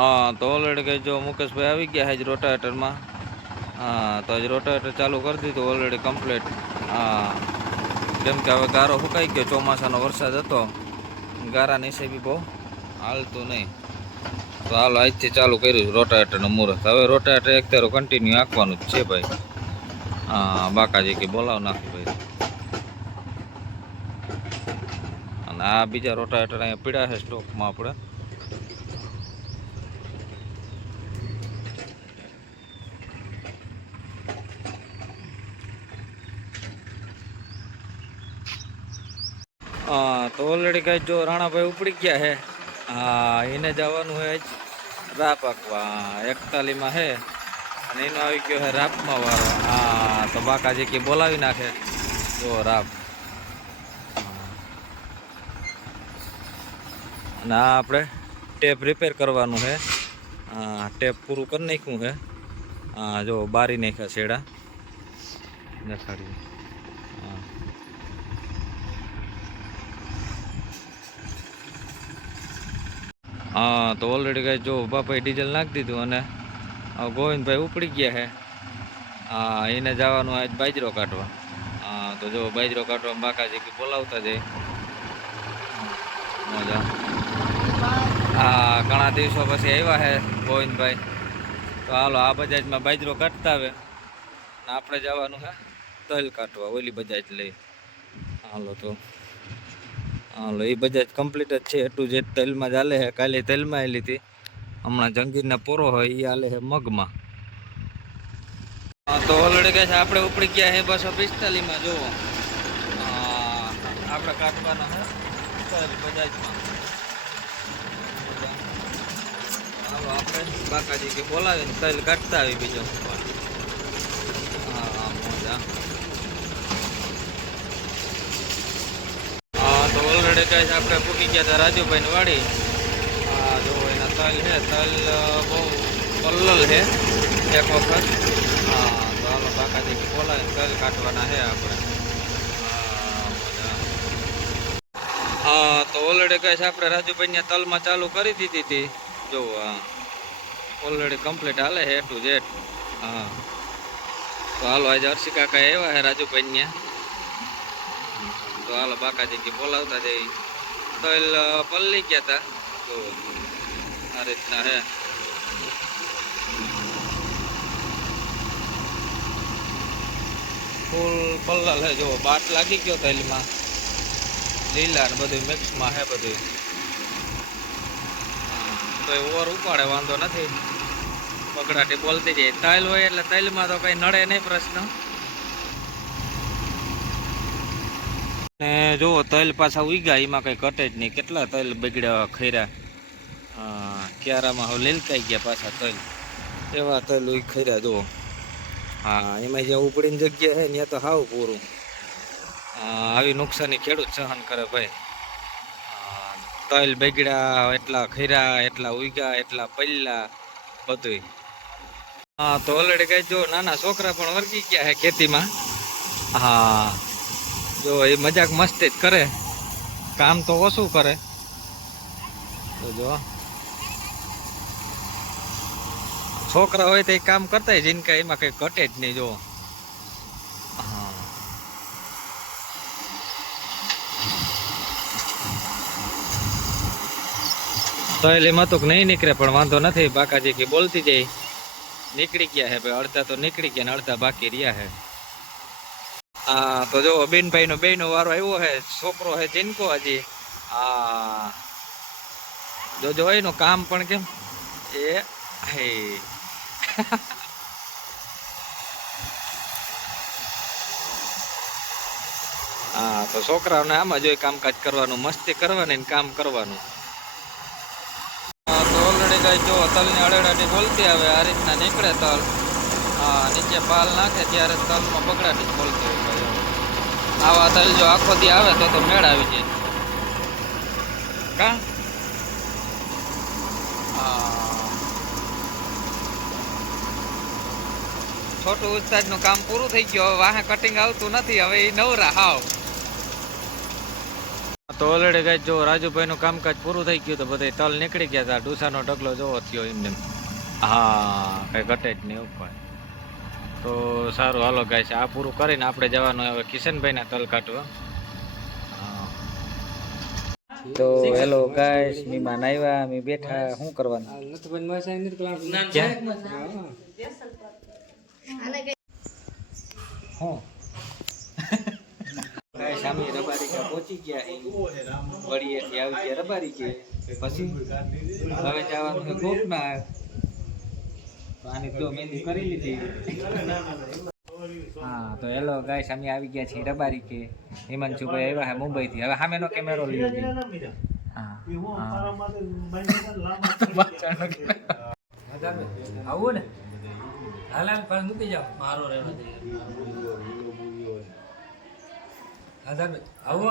हाँ तो ऑलरेडी कहीं जो मुकेश भाई આવી ગયા है रोटावेटर में। हाँ तो आज रोटावेटर चालू कर दी तो ऑलरेडी कम्प्लीट। हाँ केम के हवे गारो सुकाई गयो, ચોમાસાનો વરસાદ હતો, ગારા નીચે બી બહુ હાલતું નહીં, તો હાલો આજથી ચાલુ કર્યું રોટાવેટરનું મુહૂર્ત। હવે રોટાવેટર એક તારો કન્ટિન્યુ આંકવાનું જ છે ભાઈ। હા બાકાજી કે બોલાવ નાખી ભાઈ। અને આ બીજા રોટાવેટર અહીંયા પીડા છે સ્ટોકમાં આપણે। हाँ तो ऑलरेडी कहीं जो राणा भाई उपड़ी गया है। हाँ इन्हें जवानू है आज राप आंकवा 41 में है અને એનો આવી ગયો છે રાપમાં વારો। હા તો બાકાજી કે બોલાવી નાખે જો રાપ। અને આ આપણે ટેપ રિપેર કરવાનું છે। હા ટેપ પૂરું કરી નાખ્યું છે। હા જો બારી નાખ્યા છેડા દેખાડી। हाँ तो ऑलरेडी कहीं जो बापाए डीजल नाख दीधुं अने गोविंद भाई उपड़ी गया है। हाँ इन्हें जवानुं आज बाजरो काटवा। हाँ तो जो बाजरो काटवा बाकाजी की बोलावता जाए मजा। हाँ घणा दिवसों पछी आव्या है गोविंद भाई, तो हालो आ बजाज में बाजरो काटता आवे ने आपणे जवानुं है तल काटवा ओली बजाज लई। हालो तो हालो ये बजाज कम्प्लीट ज छे टू जेड तेल में चाले है। काले तेल में आली थी, हमणा जंगीर ने पोरो है ये आले है मग में। तो ऑलरेडी कहे आपणे उपड़ी गया है 245 में। जो आपणे काटवाना है तेल बजाज में। हालो आपणे बाकाजी के बोलावीने तेल काटता आवी बीजो। हाँ मजा। तो ऑलरेडी कहे आपणे पूकी गया था राजू भाई ने वाड़ी। जो एना तल है तल बहुत पल्लल है एक वक्त। हाँ तो हालो बाकाजी की बोलावीने तल काटवाना है आपणे। हाँ तो ऑलरेडी कहे आपणे राजू भाई ने तल में चालू करी दीधी थी जो। ऑलरेडी कम्प्लीट हाले है टू जेड। हाँ तो हालो आज अर्शी काका आव्या है राजू भाई ने, तो हालो बाकाजी की बोलावता जाए। तल पल्ली गया था तो आ रीतना है। फूल पल्लल है जो बाट लागी गयो तेल में लीला ने बधुं मिक्स में है बधुं। तो ओवर उपाड़े वांधो नथी, पकड़ाटी बोलती जाए। तेल होय एटले तेल में तो कई नड़े नहीं प्रश्न। ने जो तेल पाछा उग्या एमां कई कटे ज नहीं। केटला तेल बगड्या खैरा। क्यारा में हवे लीलकाई गया पाछा तेल, एवा तेल खैरा जो। हाँ एमां ज्यां उपड़ीनी जग्या है त्यां तो हाव पूरुं। आवी नुकसानी खेडूत सहन करे भाई। तेल बगड्या एटला खैरा एटला उग्या एटला पल्ला बधुंय। हाँ तो ऑलरेडी कई जो नाना छोकरा पण वर्गी गया है खेती में। हाँ जो ये मजाक मस्ती करे, काम तो ओछुं करे। तो जो छोकरा होय तो काम करता है जिनका एमां कई घटे ज नहीं जो। हाँ तेल एमां तो नहीं निकले पण वांधो नथी। बाकाजी की बोलती जाए निकली गया है भाई, अर्धा तो निकली गया ने अर्धा बाकी रह्या है। हाँ तो जो बेन भाई नो बेनो वारो आव्यो है, छोकरो है जिनको हजी। जो एनु काम पण केम ए हे हाँ तो छोकराओने आम ज कामकाज करवानुं, मस्ती करवानी ने काम करवानुं। तो ऑलरेडी कई जो तलनी अड़ेड़ाटी बोलती आवे आ रीतना निकळे तल। हाँ नीचे पाल नाखे त्यारे तल में बगड़ाटी ज बोलती होय भाई। आवा तल जो आखो दी आवे तो मेळ आवी जाय का। छोटू उस्ताद नु काम पूरुं थई गयुं, हवे वाहे कटिंग आवतुं नथी, हवे ई नवरा हाव। તો ઓલરેડી ગાઈસ જો રાજુભાઈનું કામકાજ પૂરું થઈ ગયું તો બધા તલ નીકળી ગયા હતા. ડુસાનો ઢગલો જોવો થયો એમને. હા કઈ ઘટે જ નહીં ઉપર. તો સારું હાલો ગાઈસ આ પૂરું કરીને આપણે જવાનું હવે કિશનભાઈના તલ કાઢવા. તો હેલો ગાઈસ મહેમાન આવ્યા અમે બેઠા શું કરવાનું હું ગાઈસ અમે રબારીકા પહોંચી ગયા વડીએથી આવી ગયા રબારી કે પછી હવે જવાનું છે ગોપના આની તો મહેંદી કરી લીધી. હા તો હેલો ગાઈસ અમે આવી ગયા છીએ રબારી કે હિમાંશુભાઈ આવ્યા છે મુંબઈથી. હવે સામેનો કેમેરો લીધો છે. આવું ને હાલ પણ મૂકી જાઓ મારો રહેવા દે આવો